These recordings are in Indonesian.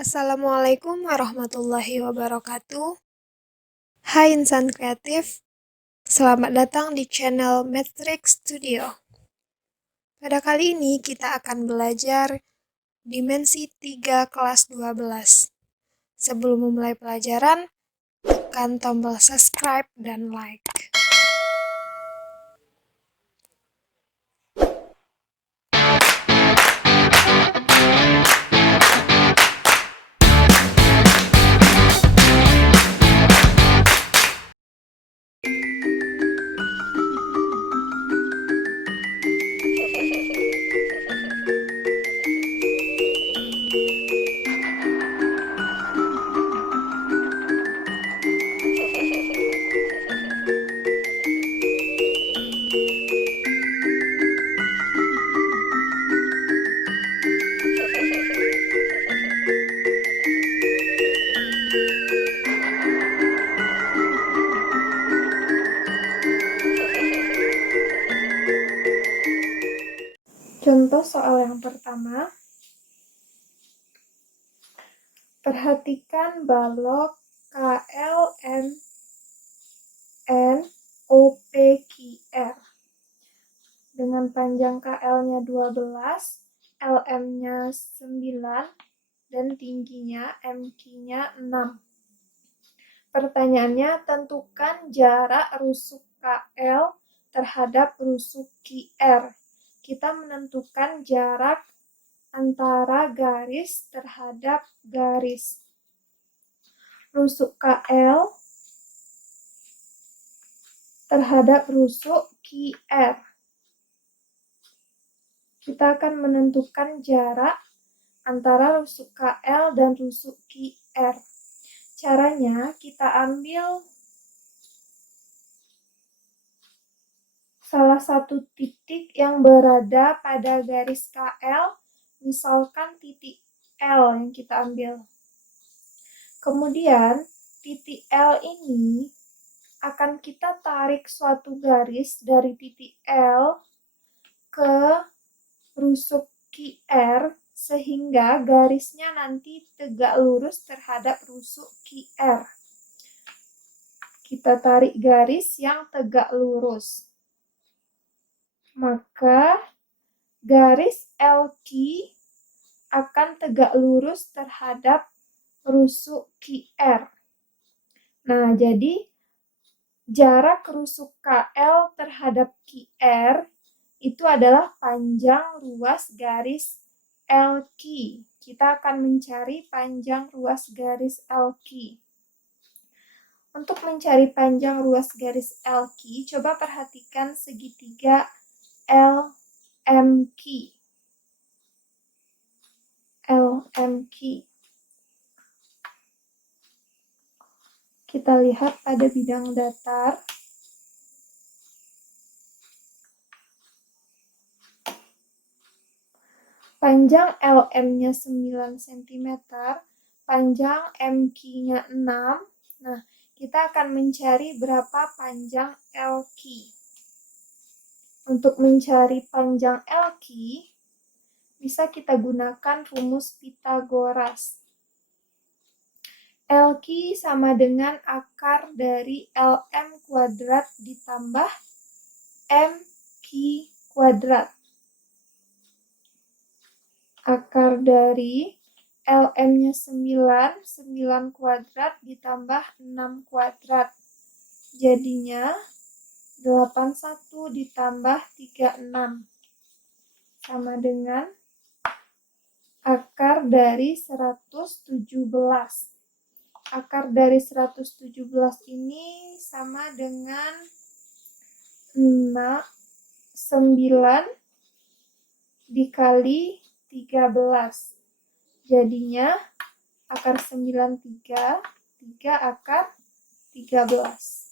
Assalamualaikum warahmatullahi wabarakatuh. Hai insan kreatif, selamat datang di channel Matrix Studio. Pada kali ini kita akan belajar dimensi 3 kelas 12. Sebelum memulai pelajaran, tekan tombol subscribe dan like. Contoh soal yang pertama, perhatikan balok KLMNOPQR dengan panjang KL-nya 12, LM-nya 9, dan tingginya MQ-nya 6. Pertanyaannya, tentukan jarak rusuk KL terhadap rusuk QR. Kita menentukan jarak antara garis terhadap garis. Rusuk KL terhadap rusuk QR. Kita akan menentukan jarak antara rusuk KL dan rusuk QR. Caranya, kita ambil salah satu titik yang berada pada garis KL, misalkan titik L yang kita ambil. Kemudian, titik L ini akan kita tarik suatu garis dari titik L ke rusuk QR sehingga garisnya nanti tegak lurus terhadap rusuk QR. Kita tarik garis yang tegak lurus. Maka garis LQ akan tegak lurus terhadap rusuk QR. Nah, jadi jarak rusuk KL terhadap QR itu adalah panjang ruas garis LQ. Kita akan mencari panjang ruas garis LQ. Untuk mencari panjang ruas garis LQ, coba perhatikan segitiga LMQ. Kita lihat pada bidang datar. Panjang LM-nya 9 cm, panjang MQ-nya 6. Nah, kita akan mencari berapa panjang LQ. Untuk mencari panjang LQ, bisa kita gunakan rumus Pythagoras. LQ sama dengan akar dari LM kuadrat ditambah MQ kuadrat. Akar dari LM-nya 9 kuadrat ditambah 6 kuadrat. Jadinya 81 ditambah 36 sama dengan akar dari 117. Akar dari 117 ini sama dengan 9 dikali 13. Jadinya akar 9 3 akar 13.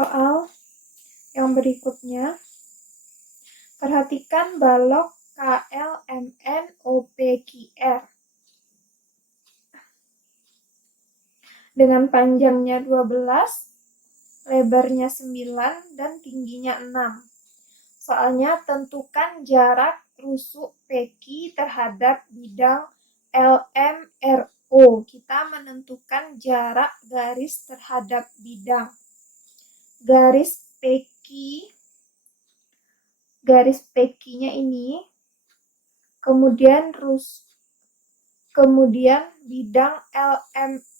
soal yang berikutnya. Perhatikan balok KLMNOPQR. Dengan panjangnya 12, lebarnya 9, dan tingginya 6. Soalnya tentukan jarak rusuk PQ terhadap bidang LMRO. Kita menentukan jarak garis terhadap bidang. Garis PQ-nya ini, kemudian bidang LMRO.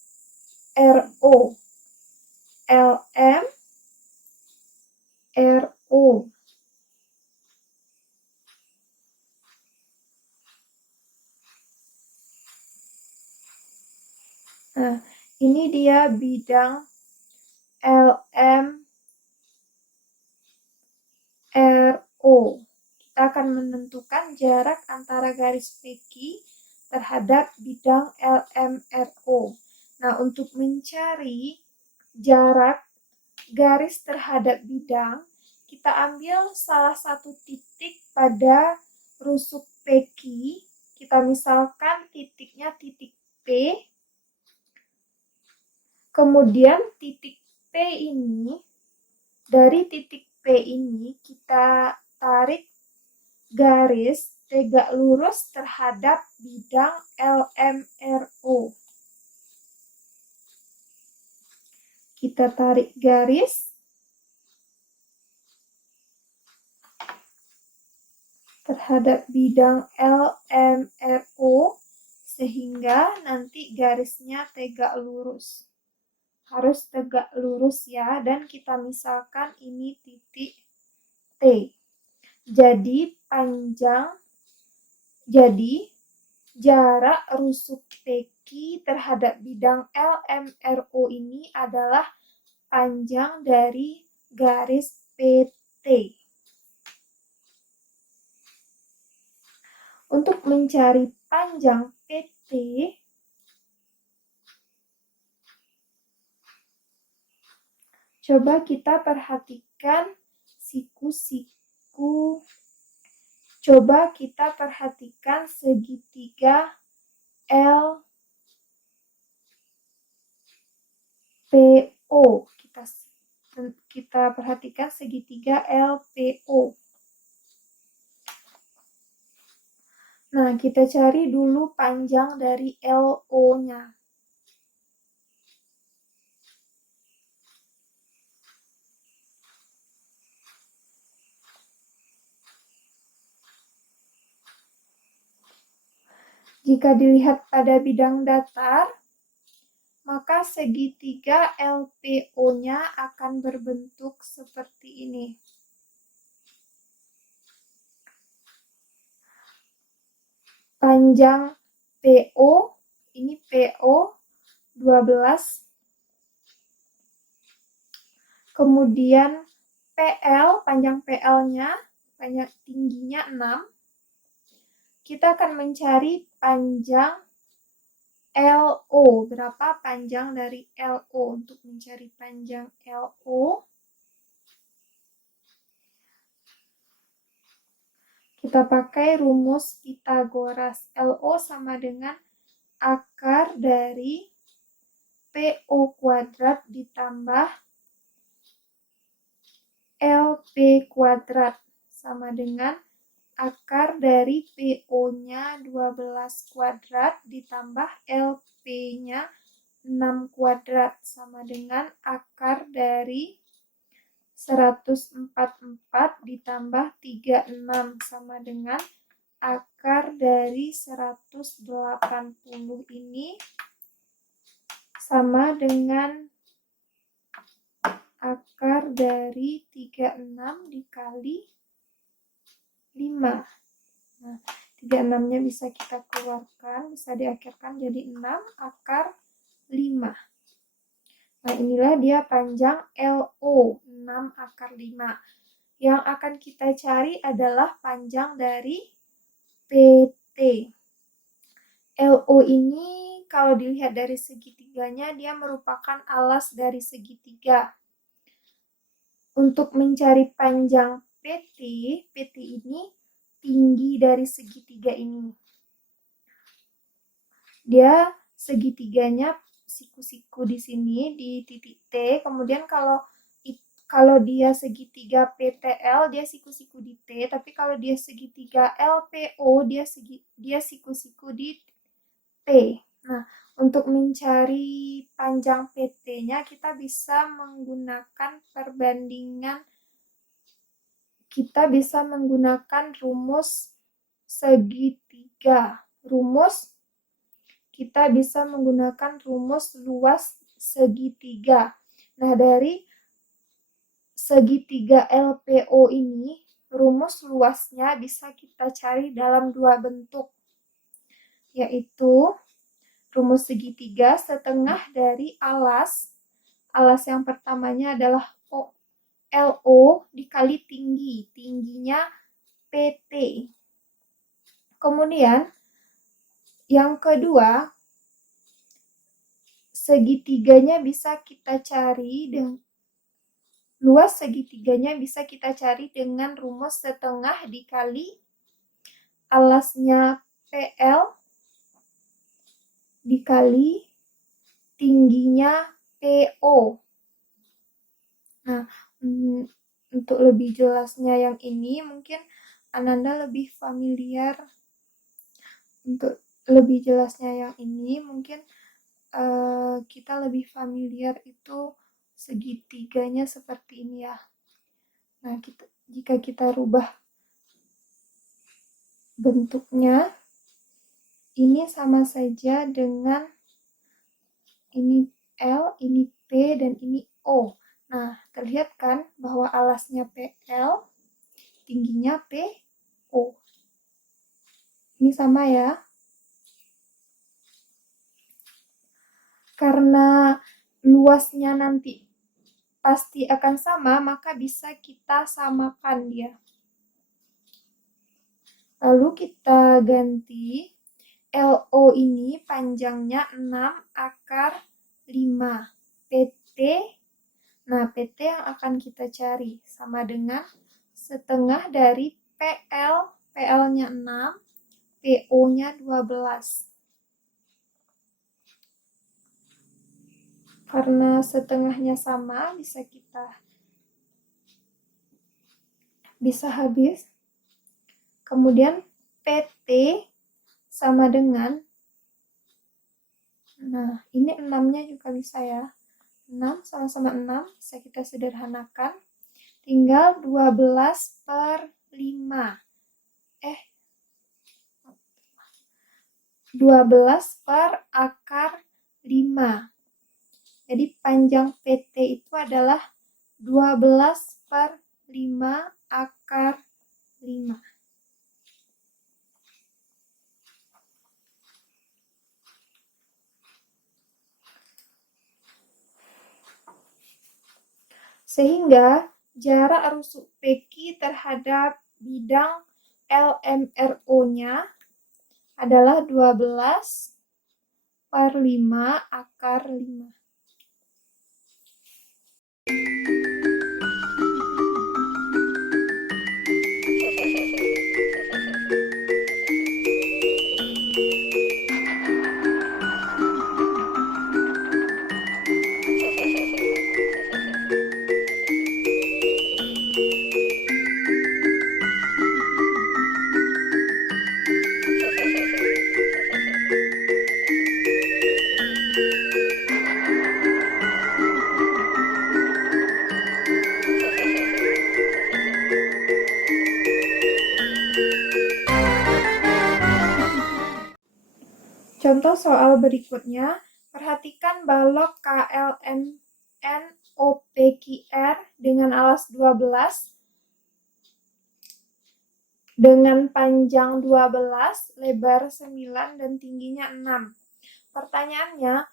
Nah, ini dia bidang LMRO. Kita akan menentukan jarak antara garis PQ terhadap bidang LMRO. Nah, untuk mencari jarak garis terhadap bidang, kita ambil salah satu titik pada rusuk PQ. Kita misalkan titiknya titik P. Kemudian titik P ini, dari titik P ini kita tarik garis tegak lurus terhadap bidang LMRO. Kita tarik garis terhadap bidang LMRO sehingga nanti garisnya tegak lurus. Harus tegak lurus ya, dan kita misalkan ini titik T. Jadi jarak rusuk PQ terhadap bidang LMRO ini adalah panjang dari garis PT. Untuk mencari panjang PT, coba kita perhatikan siku-siku. Coba kita perhatikan segitiga LPO. Kita perhatikan segitiga LPO. Nah, kita cari dulu panjang dari LO-nya. Jika dilihat pada bidang datar, maka segitiga LPO-nya akan berbentuk seperti ini. Panjang PO, ini PO 12. Kemudian PL, panjang PL-nya, tingginya 6. Kita akan mencari panjang LO. Berapa panjang dari LO? Untuk mencari panjang LO, kita pakai rumus Pythagoras. LO sama dengan akar dari PO kuadrat ditambah LP kuadrat sama dengan akar dari PO-nya 12 kuadrat ditambah LP-nya 6 kuadrat sama dengan akar dari 144 ditambah 36 sama dengan akar dari 180 ini sama dengan akar dari 36 dikali 5. Nah, 36-nya bisa kita keluarkan, bisa diakhirkan jadi 6 akar 5. Nah, inilah dia panjang LO, 6 akar 5. Yang akan kita cari adalah panjang dari PT. LO ini kalau dilihat dari segitiganya, dia merupakan alas dari segitiga. Untuk mencari panjang PT, PT ini tinggi dari segitiga ini. Dia segitiganya siku-siku di sini di titik T, kemudian kalau dia segitiga PTL dia siku-siku di T, tapi kalau dia segitiga LPO dia siku-siku di T. Nah, untuk mencari panjang PT-nya kita bisa menggunakan rumus segitiga. Kita bisa menggunakan rumus luas segitiga. Nah, dari segitiga LPO ini, rumus luasnya bisa kita cari dalam dua bentuk, yaitu rumus segitiga setengah dari alas. Alas yang pertamanya adalah LO dikali tingginya PT. Kemudian yang kedua, segitiganya bisa kita cari luas segitiganya bisa kita cari dengan rumus setengah dikali alasnya PL dikali tingginya PO. Nah, untuk lebih jelasnya yang ini mungkin Ananda lebih familiar. Untuk lebih jelasnya yang ini mungkin kita lebih familiar itu segitiganya seperti ini ya. Nah, jika kita rubah bentuknya, ini sama saja dengan ini L, ini P, dan ini O. Nah, terlihat kan bahwa alasnya PL, tingginya PO. Ini sama ya. Karena luasnya nanti pasti akan sama, maka bisa kita samakan dia. Lalu kita ganti LO ini panjangnya 6 akar 5 PT. Nah, PT yang akan kita cari sama dengan setengah dari PL. PL-nya 6, PO-nya 12. Karena setengahnya sama, bisa habis. Kemudian PT sama dengan, nah ini 6-nya juga bisa ya. 6 sama-sama 6, bisa kita sederhanakan. Tinggal 12 per 5. 12 per akar 5. Jadi panjang PT itu adalah 12 per 5 akar 5. Sehingga jarak rusuk PQ terhadap bidang LMRO-nya adalah 12 per 5 akar 5. Contoh soal berikutnya, perhatikan balok KLMNOPQR dengan alas 12 dengan panjang 12, lebar 9, dan tingginya 6. Pertanyaannya,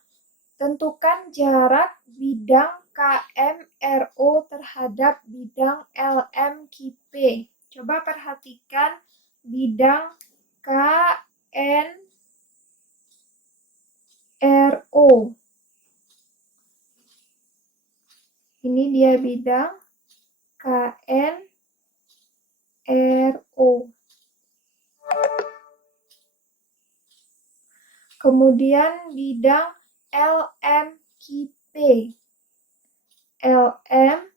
tentukan jarak bidang KMRO terhadap bidang LMQP. Coba perhatikan bidang KNRO. Ini dia bidang KNRO. Kemudian bidang LMKP. LMKP.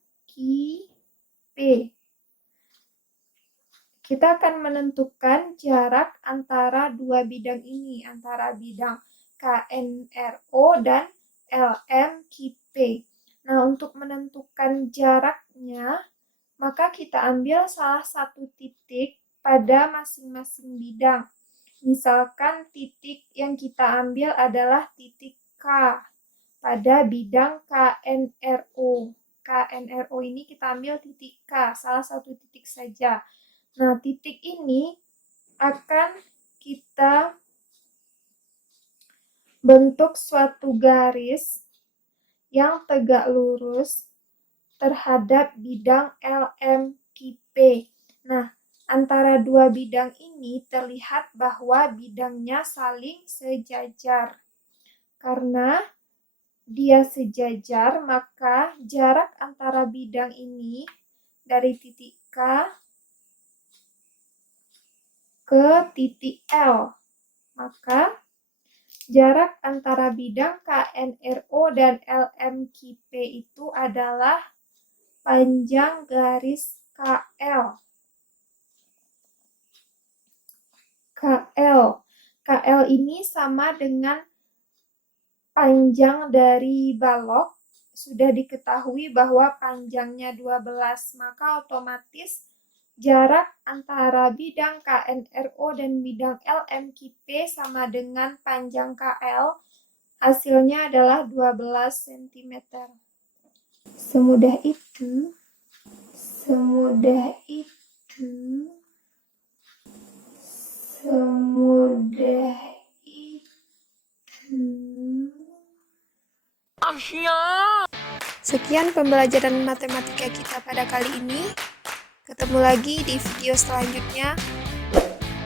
Kita akan menentukan jarak antara dua bidang ini, antara bidang KNRO dan LMKP. Nah, untuk menentukan jaraknya, maka kita ambil salah satu titik pada masing-masing bidang. Misalkan titik yang kita ambil adalah titik K pada bidang KNRO. KNRO ini kita ambil titik K, salah satu titik saja. Nah, titik ini akan kita bentuk suatu garis yang tegak lurus terhadap bidang LMKP. Nah, antara dua bidang ini terlihat bahwa bidangnya saling sejajar. Karena dia sejajar, maka jarak antara bidang ini dari titik K ke titik L. Maka jarak antara bidang KNRO dan LMKP itu adalah panjang garis KL. KL ini sama dengan panjang dari balok. Sudah diketahui bahwa panjangnya 12, maka otomatis jarak antara bidang KNRO dan bidang LMKP sama dengan panjang KL. Hasilnya adalah 12 cm. Semudah itu. Sekian pembelajaran matematika kita pada kali ini. Ketemu lagi di video selanjutnya.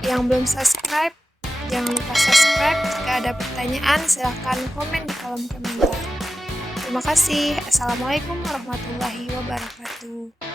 Yang belum subscribe, jangan lupa subscribe. Jika ada pertanyaan, silahkan komen di kolom komentar. Terima kasih. Assalamualaikum warahmatullahi wabarakatuh.